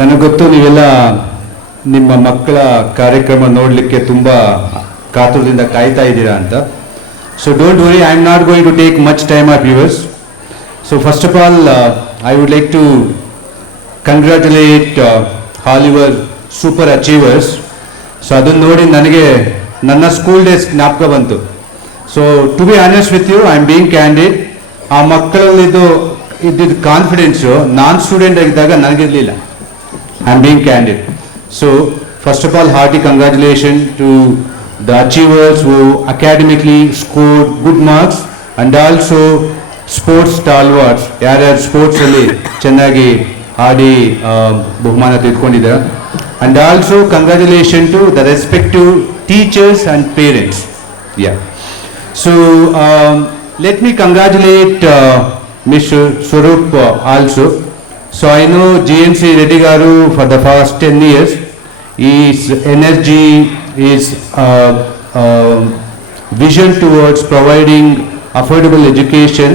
ನನಗೆ ಗೊತ್ತು ನೀವೆಲ್ಲ ನಿಮ್ಮ ಮಕ್ಕಳ ಕಾರ್ಯಕ್ರಮ ನೋಡಲಿಕ್ಕೆ ತುಂಬ ಕಾತುರದಿಂದ ಕಾಯ್ತಾ ಇದ್ದೀರಾ ಅಂತ. So don't worry, I am not going to take much time of yours. So first of all I would like to congratulate all your super achievers. So ಅದನ್ನು ನೋಡಿ ನನಗೆ ನನ್ನ ಸ್ಕೂಲ್ ಡೇಸ್ ಜ್ಞಾಪಕ ಬಂತು. So to be honest with you, I am being candid. ಆ ಮಕ್ಕಳಲ್ಲಿದ್ದು ಇದ್ದಿದ್ದು confidence ನಾನು ಸ್ಟೂಡೆಂಟ್ ಆಗಿದ್ದಾಗ ನನಗಿರಲಿಲ್ಲ. I am being candid. So, first of all, hearty congratulations to the achievers who academically scored good marks and also sports stalwarts. ಯಾರ್ಯಾರು ಸ್ಪೋರ್ಟ್ಸಲ್ಲಿ ಚೆನ್ನಾಗಿ ಆಡಿ ಬಹುಮಾನ ತೆಗೆದುಕೊಂಡಿದ್ದಾರೆ. And also congratulations to the respective teachers and parents. Yeah. So, let me congratulate Mr. Swaroop also. So I know GNC Reddy Garu for the past 10 years. His energy, his vision towards providing affordable education.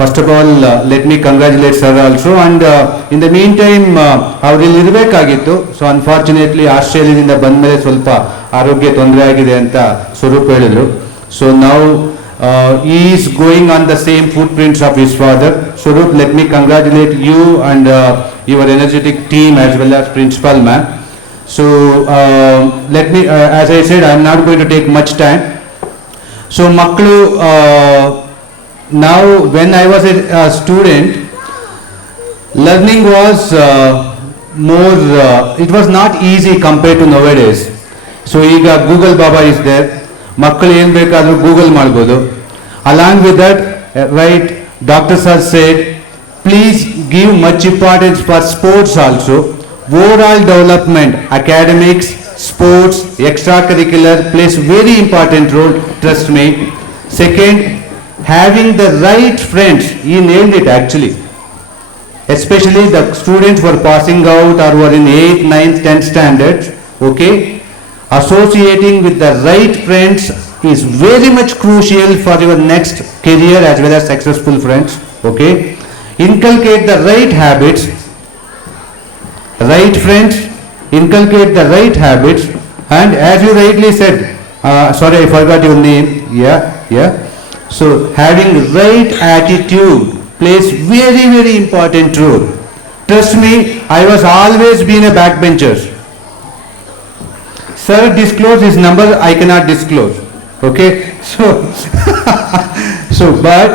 First of all, let me congratulate sir also. And in the meantime, ಅವರಲ್ಲಿ ಇರಬೇಕಾಗಿತ್ತು. So unfortunately ಆಸ್ಟ್ರೇಲಿಯಾದಿಂದ ಬಂದ ಮೇಲೆ ಸ್ವಲ್ಪ ಆರೋಗ್ಯ ತೊಂದರೆ ಆಗಿದೆ ಅಂತ ಸ್ವರೂಪ್ ಹೇಳಿದರು. ಸೊ ನಾವು he is going on the same footprints of his father. Swaroop, let me congratulate you and your energetic team as well as principal ma'am. So let me, as I said, I am not going to take much time. So Maklu, now when I was a student, learning was more, it was not easy compared to nowadays. So ಈಗ Google Baba is there. ಮಕ್ಕಳು ಏನು ಬೇಕಾದರೂ Google ಮಾಡ್ಬೋದು. Along with that, right, doctor sir said please give much importance for sports also. Overall development, academics, sports, extracurricular plays very important role, trust me. Second, having the right friends. ಈ named it actually, especially the students who are passing out or who are in 8th, 9th, 10th standards, okay? Associating with the right friends is very much crucial for your next career as well as successful friends, okay? Inculcate the right habits, right friends, inculcate the right habits, and as you rightly said, sorry I forgot your name, yeah, so having right attitude plays very very important role. Trust me, I was always been a backbencher. Sir disclose his number, I cannot disclose, okay? So but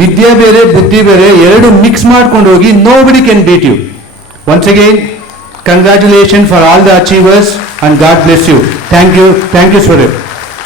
vidya bere buddhi bere eradu mix ಮಾಡ್ಕೊಂಡು ಹೋಗಿ, nobody can beat you. Once again, congratulations for all the achievers and God bless you. Thank you Swaroop.